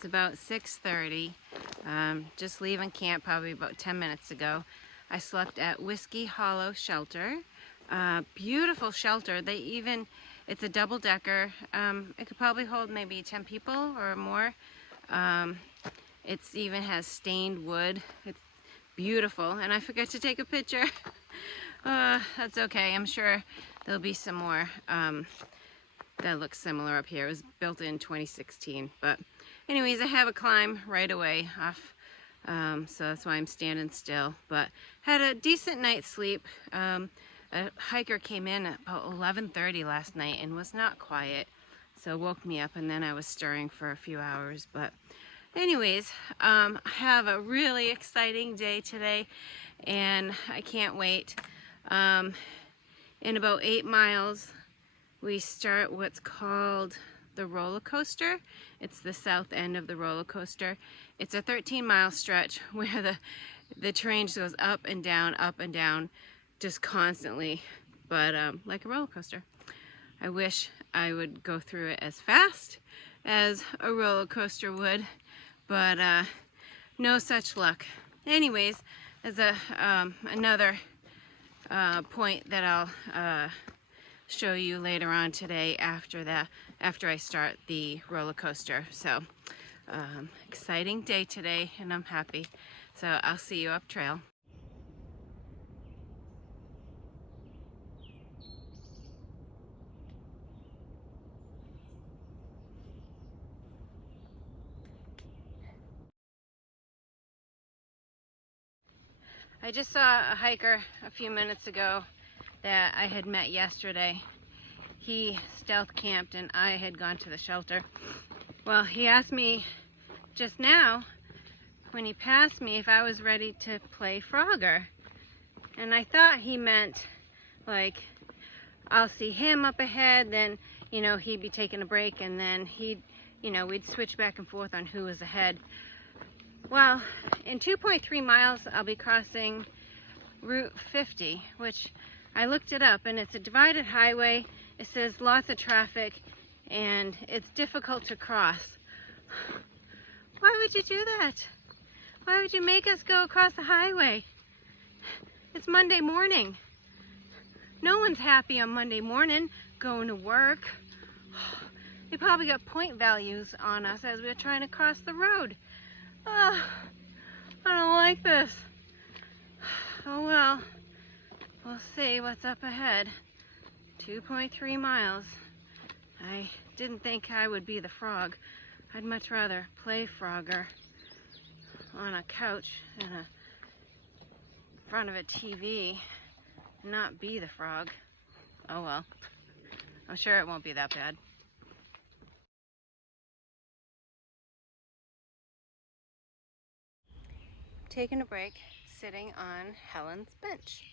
It's about 6:30. Just leaving camp probably about 10 minutes ago. I slept at Whiskey Hollow Shelter. Beautiful shelter. It's a double-decker. It could probably hold maybe 10 people or more. It even has stained wood. It's beautiful, and I forgot to take a picture. That's okay. I'm sure there'll be some more that look similar up here. It was built in 2016, but anyways, I have a climb right away off, so that's why I'm standing still. But had a decent night's sleep. A hiker came in at about 11:30 last night and was not quiet, so woke me up, and then I was stirring for a few hours. But anyways, I have a really exciting day today, and I can't wait. In about 8 miles, we start what's called the roller coaster. It's the south end of the roller coaster. It's a 13-mile stretch where the terrain just goes up and down, just constantly, but like a roller coaster. I wish I would go through it as fast as a roller coaster would, but no such luck. Anyways, as another point that I'll show you later on today after I start the roller coaster. So exciting day today, and I'm happy. So I'll see you up trail. I just saw a hiker a few minutes ago that I had met yesterday. He stealth camped and I had gone to the shelter. Well, he asked me just now when he passed me if I was ready to play Frogger. And I thought he meant like I'll see him up ahead, then he'd be taking a break, and then we'd switch back and forth on who was ahead. Well, in 2.3 miles, I'll be crossing Route 50, which I looked it up, and it's a divided highway. It says lots of traffic, and it's difficult to cross. Why would you do that? Why would you make us go across the highway? It's Monday morning. No one's happy on Monday morning going to work. They probably got point values on us as we're trying to cross the road. Oh, I don't like this. Oh well, we'll see what's up ahead. 2.3 miles. I didn't think I would be the frog. I'd much rather play Frogger on a couch in front of a TV, not be the frog. Oh well, I'm sure it won't be that bad. Taking a break, sitting on Helen's bench.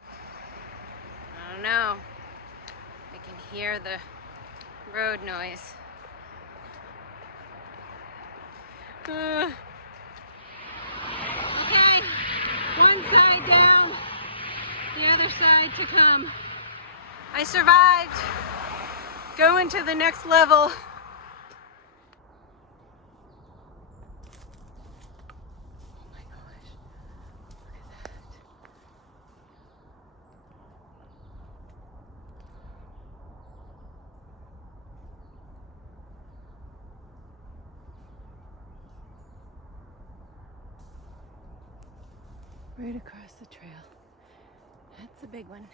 I don't know. I can hear the road noise. Okay, one side down, the other side to come. I survived. Going to the next level. Oh my gosh, look at that. Right across the trail. That's a big one.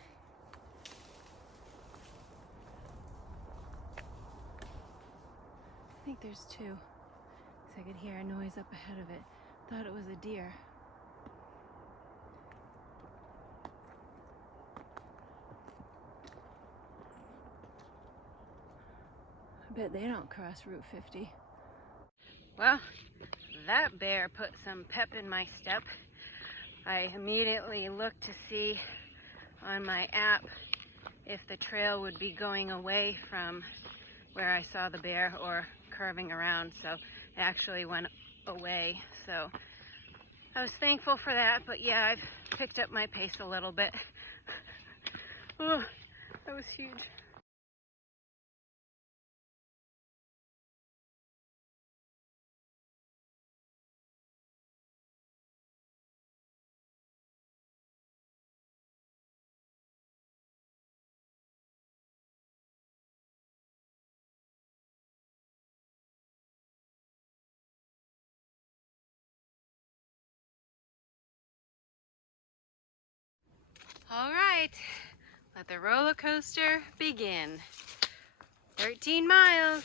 I think there's two, because I could hear a noise up ahead of it. Thought it was a deer. I bet they don't cross Route 50. Well, that bear put some pep in my step. I immediately looked to see on my app if the trail would be going away from where I saw the bear or curving around, so it actually went away. So I was thankful for that, but yeah, I've picked up my pace a little bit. Ooh, That was huge. All right, let the roller coaster begin. 13 miles.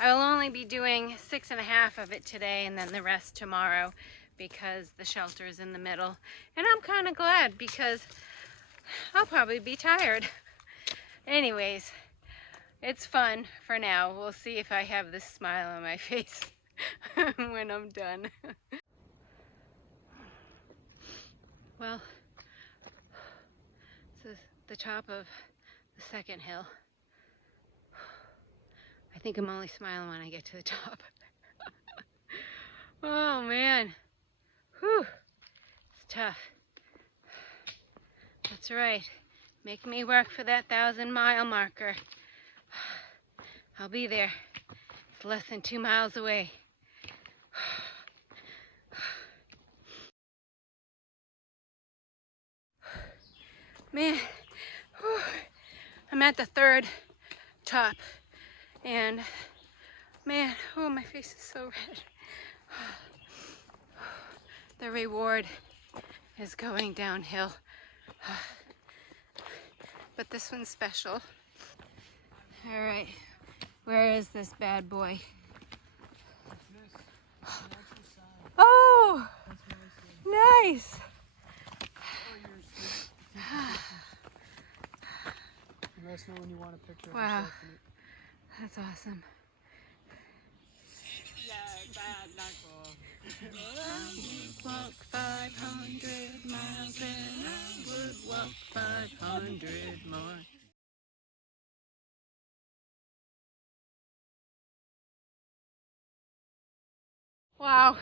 I will only be doing 6.5 of it today and then the rest tomorrow because the shelter is in the middle. And I'm kind of glad because I'll probably be tired. Anyways, it's fun for now. We'll see if I have this smile on my face when I'm done. Well, this is the top of the second hill. I think I'm only smiling when I get to the top. Oh man, whew, it's tough. That's right, make me work for that 1,000-mile marker. I'll be there. It's less than 2 miles away. Man, whew, I'm at the third top, and man, oh, my face is so red. The reward is going downhill, but this one's special. All right, where is this bad boy? Oh, nice. Let us know when you want a picture. Wow, that's awesome. Walk 500 miles and I would walk 500 more. Wow,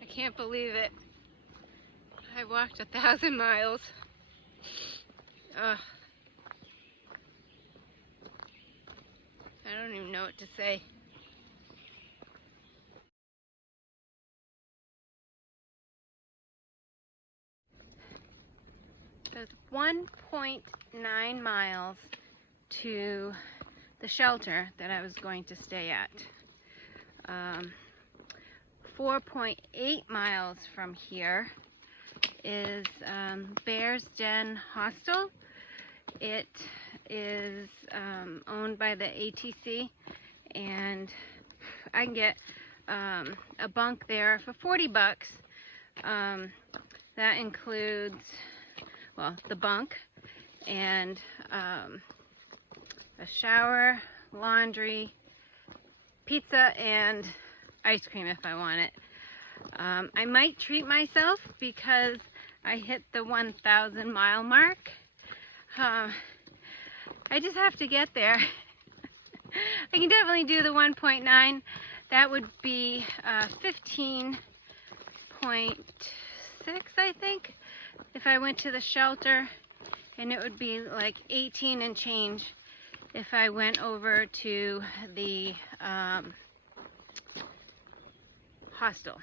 I can't believe it. I walked 1,000 miles. I don't even know what to say. There's 1.9 miles to the shelter that I was going to stay at. 4.8 miles from here is Bear's Den Hostel. It is owned by the ATC, and I can get a bunk there for 40 bucks. That includes, well, the bunk and a shower, laundry, pizza, and ice cream if I want it. I might treat myself because I hit the 1,000-mile mark. I just have to get there. I can definitely do the 1.9. That would be 15.6, I think, if I went to the shelter, and it would be like 18 and change if I went over to the hostel.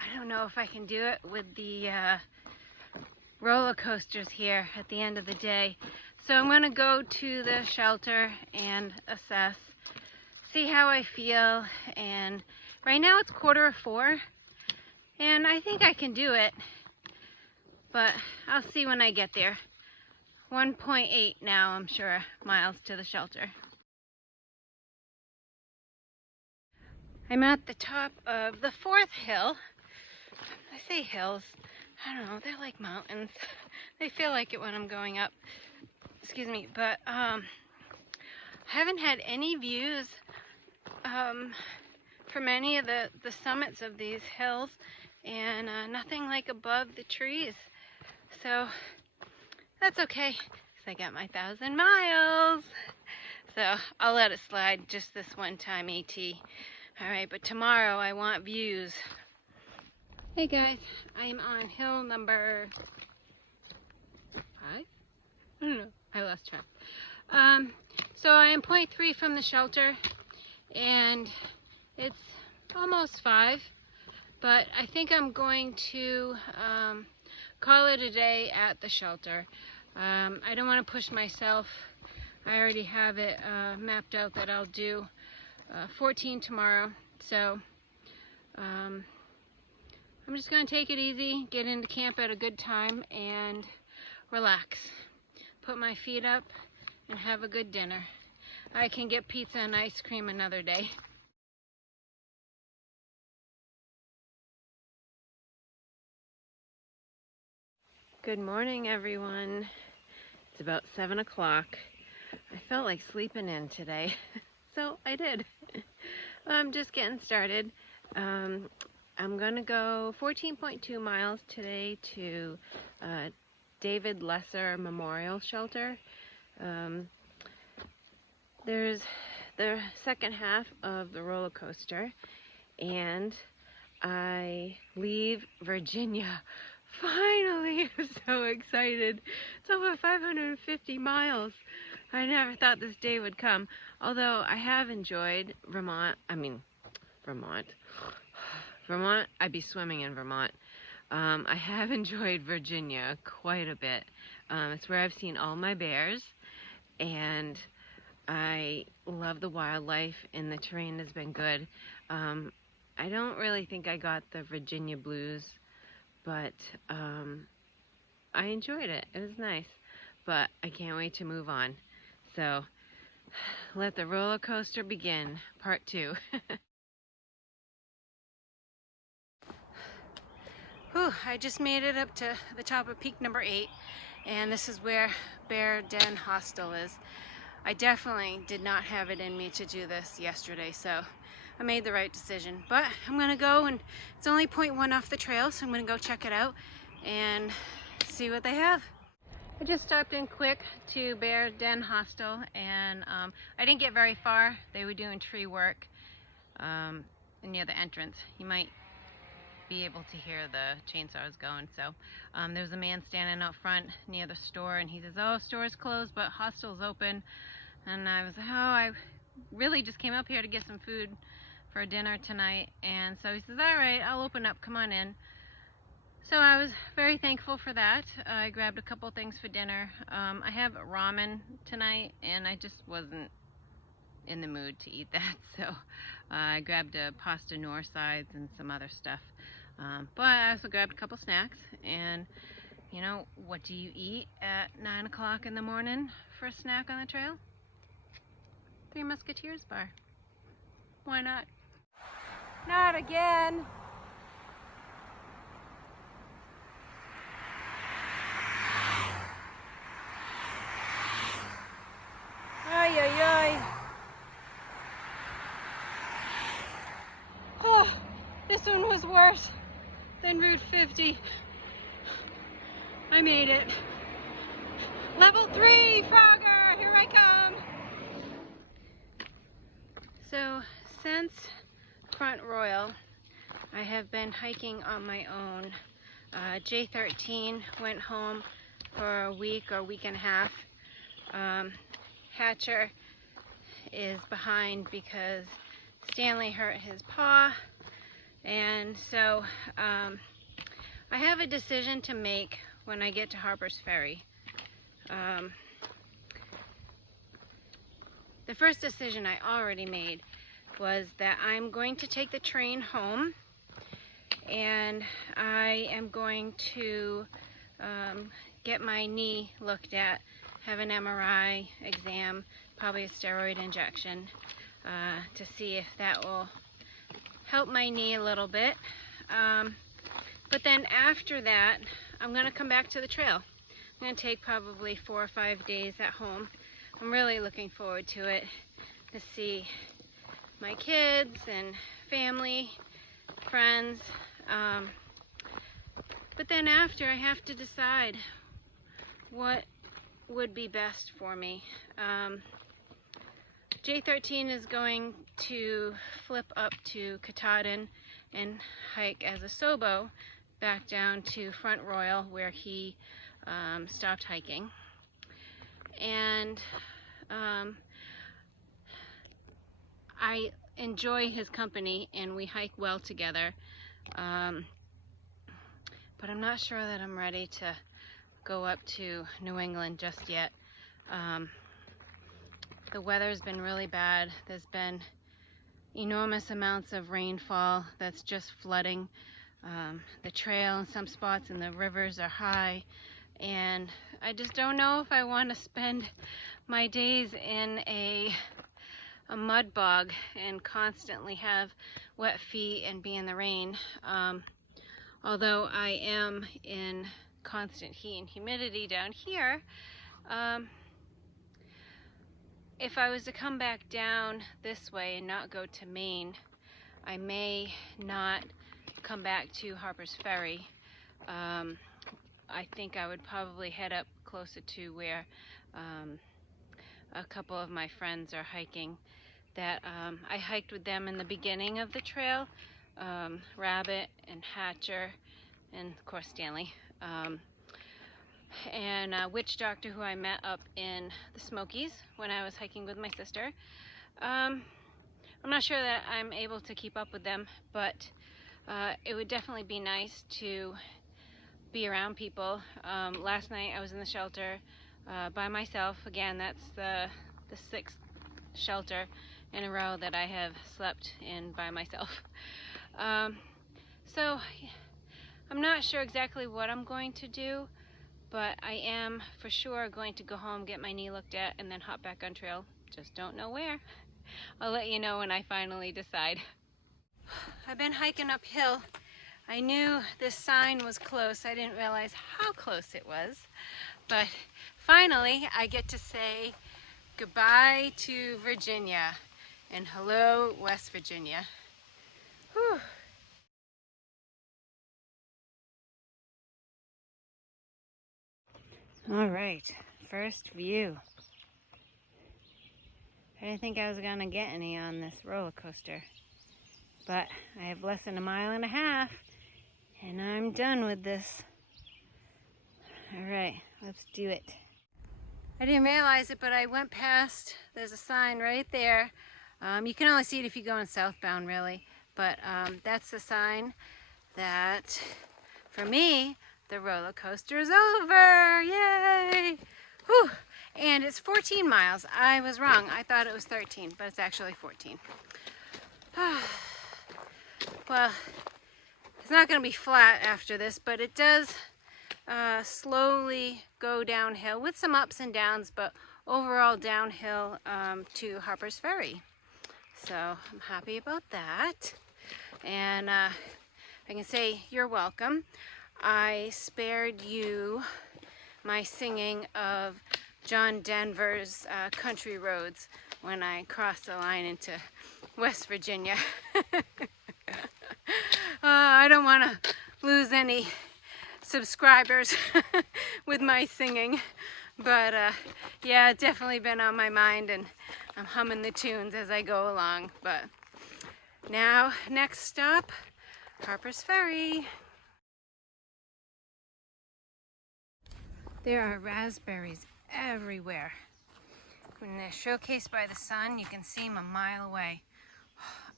I don't know if I can do it with the roller coasters here at the end of the day. So I'm going to go to the shelter and assess, see how I feel, and right now it's 3:45, and I think I can do it, but I'll see when I get there. 1.8 now, I'm sure, miles to the shelter. I'm at the top of the 4th hill. I say hills, I don't know, they're like mountains. They feel like it when I'm going up. Excuse me, but I haven't had any views from any of the summits of these hills, and nothing like above the trees. So that's okay, because I got my 1,000 miles. So I'll let it slide just this one time, AT. Alright, but tomorrow I want views. Hey guys, I'm on hill number 5? I don't know. I lost track. So I am 0.3 from the shelter, and it's almost 5, but I think I'm going to call it a day at the shelter. I don't want to push myself. I already have it mapped out that I'll do 14 tomorrow, so I'm just going to take it easy, get into camp at a good time, and relax. Put my feet up and have a good dinner. I can get pizza and ice cream another day. Good morning, everyone. It's about 7 o'clock. I felt like sleeping in today, so I did. I'm just getting started. I'm gonna go 14.2 miles today to David Lesser Memorial Shelter. There's the second half of the roller coaster, and I leave Virginia. Finally! I'm so excited. It's over 550 miles. I never thought this day would come, although I have enjoyed Vermont. I'd be swimming in Vermont. I have enjoyed Virginia quite a bit. It's where I've seen all my bears, and I love the wildlife, and the terrain has been good. I don't really think I got the Virginia blues, but I enjoyed it. It was nice, but I can't wait to move on. So let the roller coaster begin, part 2. Whew, I just made it up to the top of peak number 8, and this is where Bear Den Hostel is. I definitely did not have it in me to do this yesterday, so I made the right decision. But I'm gonna go, and it's only 0.1 off the trail, so I'm gonna go check it out and see what they have. I just stopped in quick to Bear Den Hostel, and I didn't get very far. They were doing tree work near the entrance. You might be able to hear the chainsaws going. So there was a man standing out front near the store, and he says, "Oh, store's closed, but hostel's open." And I was like, "Oh, I really just came up here to get some food for dinner tonight." And so he says, "All right, I'll open up, come on in." So I was very thankful for that. I grabbed a couple things for dinner. I have ramen tonight, and I just wasn't in the mood to eat that, so I grabbed a pasta nor sides and some other stuff. But I also grabbed a couple snacks, and you know, what do you eat at 9 o'clock in the morning for a snack on the trail? Three Musketeers bar. Why not? Not again! Ay, ay, ay. Oh, this one was worse than Route 50. I made it. Level 3, Frogger, here I come. So, since Front Royal, I have been hiking on my own. J13 went home for a week or week and a half. Hatcher is behind because Stanley hurt his paw, and so I have a decision to make when I get to Harper's Ferry. The first decision I already made was that I'm going to take the train home, and I am going to get my knee looked at, have an MRI exam, probably a steroid injection, to see if that will help my knee a little bit. But then after that, I'm going to come back to the trail. I'm going to take probably 4 or 5 days at home. I'm really looking forward to it, to see my kids and family, friends. But then after, I have to decide what would be best for me. J13 is going to flip up to Katahdin and hike as a Sobo back down to Front Royal, where he stopped hiking. And I enjoy his company and we hike well together. But I'm not sure that I'm ready to go up to New England just yet. The weather's been really bad. There's been enormous amounts of rainfall that's just flooding the trail in some spots, and the rivers are high. And I just don't know if I want to spend my days in a mud bog and constantly have wet feet and be in the rain. Although I am in constant heat and humidity down here, if I was to come back down this way and not go to Maine, I may not come back to Harper's Ferry. I think I would probably head up closer to where a couple of my friends are hiking that I hiked with them in the beginning of the trail, Rabbit and Hatcher and of course Stanley, and Witch Doctor, who I met up in the Smokies when I was hiking with my sister. I'm not sure that I'm able to keep up with them, but it would definitely be nice to be around people. Last night I was in the shelter by myself. Again, that's the 6th shelter in a row that I have slept in by myself. So I'm not sure exactly what I'm going to do, but I am for sure going to go home, get my knee looked at, and then hop back on trail. Just don't know where. I'll let you know when I finally decide. I've been hiking uphill. I knew this sign was close. I didn't realize how close it was. But finally, I get to say goodbye to Virginia and hello, West Virginia. Whew. All right, first view. I didn't think I was gonna get any on this roller coaster, but I have less than a mile and a half and I'm done with this. All right, let's do it. I didn't realize it, but I went past, there's a sign right there. You can only see it if you go in southbound, really, but that's the sign that, for me, the roller coaster is over. Yay! Whew. And it's 14 miles. I was wrong. I thought it was 13, but it's actually 14. Well, it's not going to be flat after this, but it does slowly go downhill with some ups and downs, but overall downhill to Harper's Ferry. So I'm happy about that. And I can say you're welcome. I spared you my singing of John Denver's Country Roads when I crossed the line into West Virginia. I don't want to lose any subscribers with my singing, but yeah, it's definitely been on my mind, and I'm humming the tunes as I go along. But now, next stop, Harper's Ferry. There are raspberries everywhere. When they're showcased by the sun, you can see them a mile away.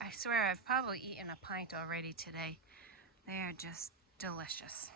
I swear I've probably eaten a pint already today. They are just delicious.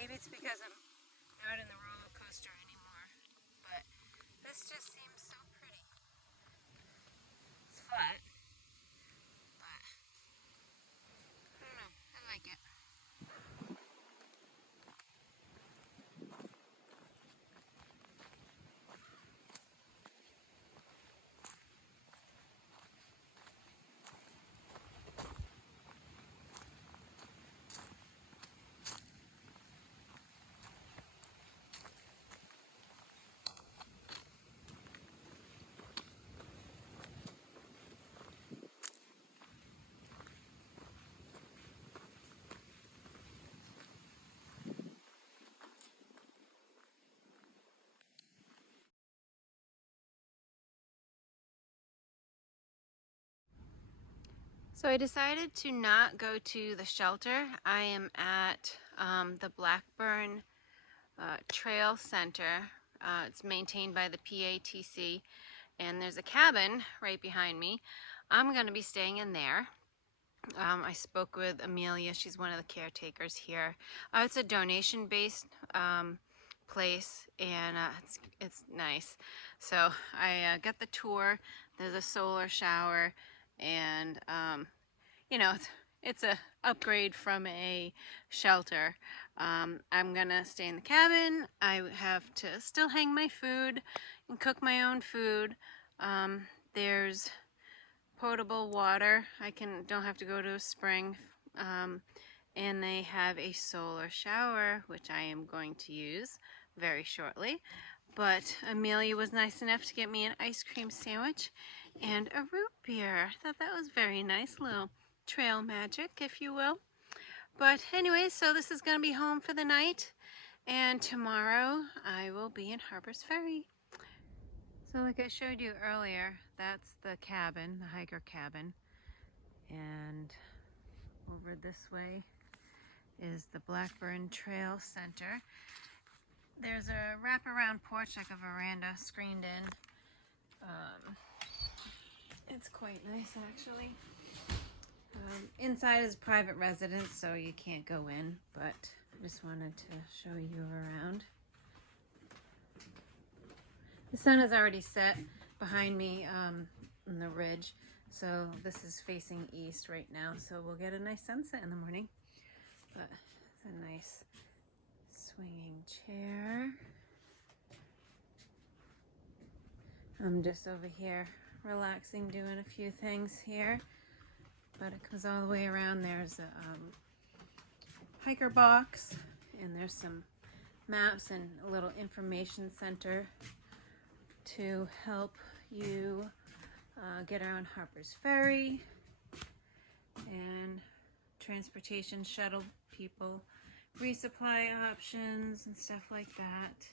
Maybe it's because I'm not in the roller coaster anymore, but this just seems so pretty. It's flat, but I don't know, I like it. So I decided to not go to the shelter. I am at the Blackburn Trail Center. It's maintained by the PATC, and there's a cabin right behind me. I'm going to be staying in there. I spoke with Amelia. She's one of the caretakers here. It's a donation-based place, and it's nice. So I got the tour. There's a solar shower, and you know, it's a upgrade from a shelter. I'm gonna stay in the cabin. I have to still hang my food and cook my own food. There's potable water. Don't have to go to a spring. And they have a solar shower, which I am going to use very shortly. But Amelia was nice enough to get me an ice cream sandwich and a root beer. I thought that was very nice, little trail magic, if you will. But anyway, so this is going to be home for the night, and tomorrow I will be in Harper's Ferry. So like I showed you earlier, that's the cabin, the hiker cabin, and over this way is the Blackburn Trail Center. There's a wraparound porch, like a veranda, screened in. It's quite nice, actually. Inside is private residence, so you can't go in, but I just wanted to show you around. The sun is already set behind me on the ridge, so this is facing east right now, so we'll get a nice sunset in the morning. But it's a nice swinging chair. I'm just over here relaxing, doing a few things here. But it comes all the way around. There's a hiker box, and there's some maps and a little information center to help you get around Harper's Ferry, and transportation shuttle people, resupply options and stuff like that.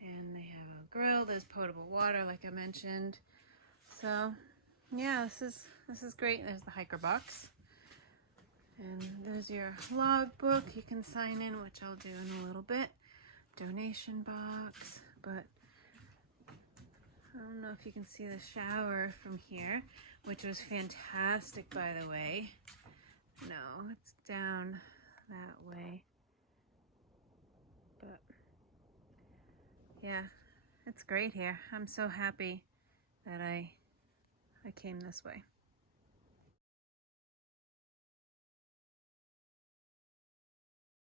And they have a grill, there's potable water like I mentioned. So yeah, this is great. There's the hiker box, and there's your log book. You can sign in, which I'll do in a little bit. Donation box, but I don't know if you can see the shower from here, which was fantastic, by the way. No, it's down that way, but yeah, it's great here. I'm so happy that I came this way.